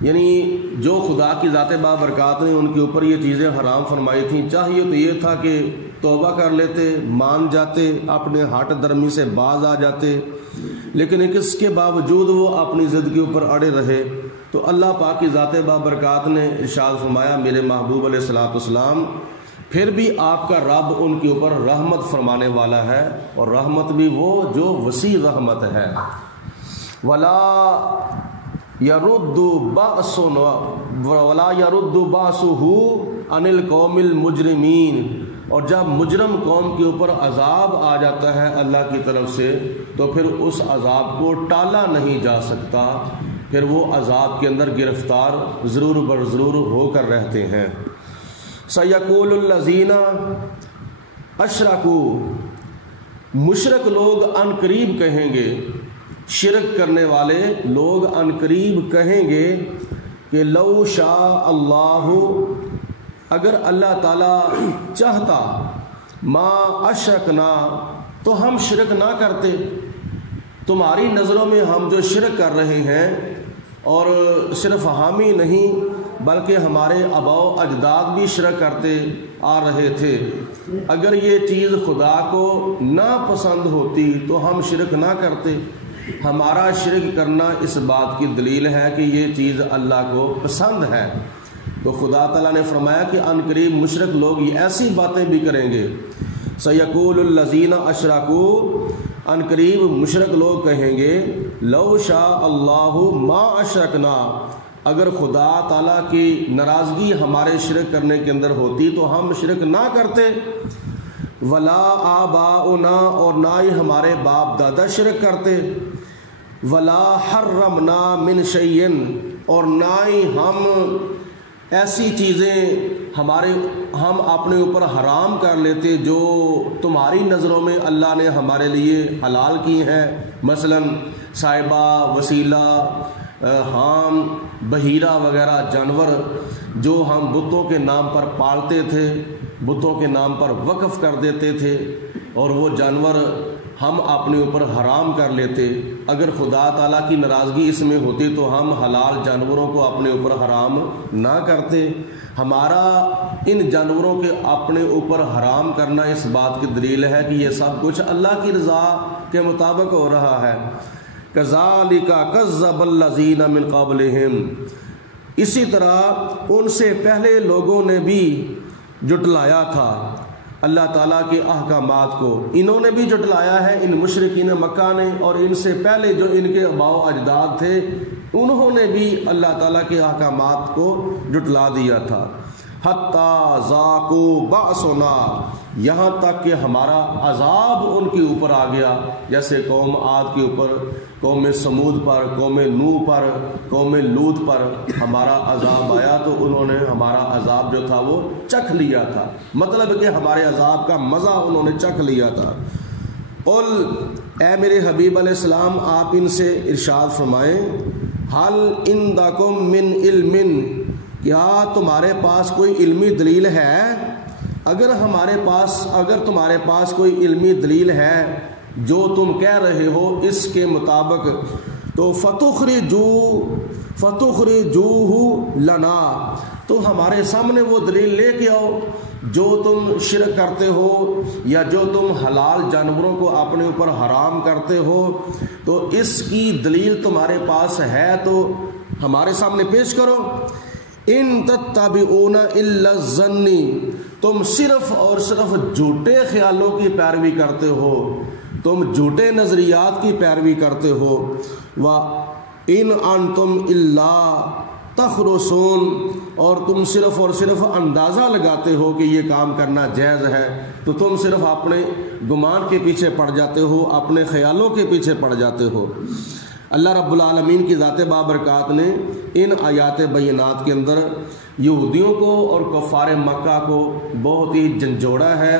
یعنی جو خدا کی ذات بابرکات نے ان کے اوپر یہ چیزیں حرام فرمائی تھیں، چاہیے تو یہ تھا کہ توبہ کر لیتے، مان جاتے، اپنے ہٹ درمی سے باز آ جاتے، لیکن اس کے باوجود وہ اپنی ضد کے اوپر اڑے رہے۔ تو اللہ پاک کی ذات بابرکات نے ارشاد فرمایا میرے محبوب علیہ الصلوۃ والسلام پھر بھی آپ کا رب ان کے اوپر رحمت فرمانے والا ہے، اور رحمت بھی وہ جو وسیع رحمت ہے۔ ولا یرد باسہ عن القوم المجرمین، اور جب مجرم قوم کے اوپر عذاب آ جاتا ہے اللہ کی طرف سے تو پھر اس عذاب کو ٹالا نہیں جا سکتا، پھر وہ عذاب کے اندر گرفتار ضرور بر ضرور ہو کر رہتے ہیں۔ سیقول الذین اشرکوا، مشرک لوگ ان قریب کہیں گے، شرک کرنے والے لوگ ان قریب کہیں گے کہ لو شاء اللہ، اگر اللہ تعالیٰ چاہتا، ما اشرکنا، تو ہم شرک نہ کرتے۔ تمہاری نظروں میں ہم جو شرک کر رہے ہیں، اور صرف ہم ہی نہیں بلکہ ہمارے آباء و اجداد بھی شرک کرتے آ رہے تھے، اگر یہ چیز خدا کو نہ پسند ہوتی تو ہم شرک نہ کرتے۔ ہمارا شرک کرنا اس بات کی دلیل ہے کہ یہ چیز اللہ کو پسند ہے۔ تو خدا تعالیٰ نے فرمایا کہ ان قریب مشرک لوگ یہ ایسی باتیں بھی کریں گے۔ سیقول الذین اشرکوا، ان قریب مشرک لوگ کہیں گے لو شاء اللہ ما اشرکنا، اگر خدا تعالیٰ کی ناراضگی ہمارے شرک کرنے کے اندر ہوتی تو ہم شرک نہ کرتے۔ ولا آباؤنا، اور نہ ہی ہمارے باپ دادا شرک کرتے۔ ولا حرمنا من شیء، اور نہ ہی ہم ایسی چیزیں ہم اپنے اوپر حرام کر لیتے جو تمہاری نظروں میں اللہ نے ہمارے لیے حلال کی ہیں، مثلا صاحبہ، وسیلہ، حام، بحیرہ وغیرہ جانور جو ہم بتوں کے نام پر پالتے تھے، بتوں کے نام پر وقف کر دیتے تھے، اور وہ جانور ہم اپنے اوپر حرام کر لیتے۔ اگر خدا تعالیٰ کی ناراضگی اس میں ہوتی تو ہم حلال جانوروں کو اپنے اوپر حرام نہ کرتے۔ ہمارا ان جانوروں کے اپنے اوپر حرام کرنا اس بات کی دلیل ہے کہ یہ سب کچھ اللہ کی رضا کے مطابق ہو رہا ہے۔ کذالک کذب الذین من قبلہم، اسی طرح ان سے پہلے لوگوں نے بھی جھٹلایا تھا اللہ تعالیٰ کے احکامات کو، انہوں نے بھی جھٹلایا ہے ان مشرکین مکہ نے، اور ان سے پہلے جو ان کے آباء و اجداد تھے انہوں نے بھی اللہ تعالیٰ کے احکامات کو جھٹلا دیا تھا۔ حتیٰ ذاقوا بأسنا، یہاں تک کہ ہمارا عذاب ان کے اوپر آ گیا، جیسے قوم عاد کے اوپر، قوم سمود پر، قوم نوح پر، قوم لوط پر ہمارا عذاب آیا تو انہوں نے ہمارا عذاب جو تھا وہ چکھ لیا تھا، مطلب کہ ہمارے عذاب کا مزہ انہوں نے چکھ لیا تھا۔ قل، اے میرے حبیب علیہ السلام آپ ان سے ارشاد فرمائیں، حل عندکم من علم، کیا تمہارے پاس کوئی علمی دلیل ہے؟ اگر تمہارے پاس کوئی علمی دلیل ہے جو تم کہہ رہے ہو اس کے مطابق، تو فتخرجوہ لنا، تو ہمارے سامنے وہ دلیل لے کے آؤ جو تم شرک کرتے ہو یا جو تم حلال جانوروں کو اپنے اوپر حرام کرتے ہو، تو اس کی دلیل تمہارے پاس ہے تو ہمارے سامنے پیش کرو۔ ان تتبعون الا الظن، تم صرف اور صرف جھوٹے خیالوں کی پیروی کرتے ہو، تم جھوٹے نظریات کی پیروی کرتے ہو۔ وَإِنْ أَنْتُمْ إِلَّا تَخْرُصُونَ، اور تم صرف اور صرف اندازہ لگاتے ہو کہ یہ کام کرنا جائز ہے، تو تم صرف اپنے گمان کے پیچھے پڑ جاتے ہو، اپنے خیالوں کے پیچھے پڑ جاتے ہو۔ اللہ رب العالمین کی ذات بابرکات نے ان آیات بینات کے اندر یہودیوں کو اور کفار مکہ کو بہت ہی جھنجھوڑا ہے،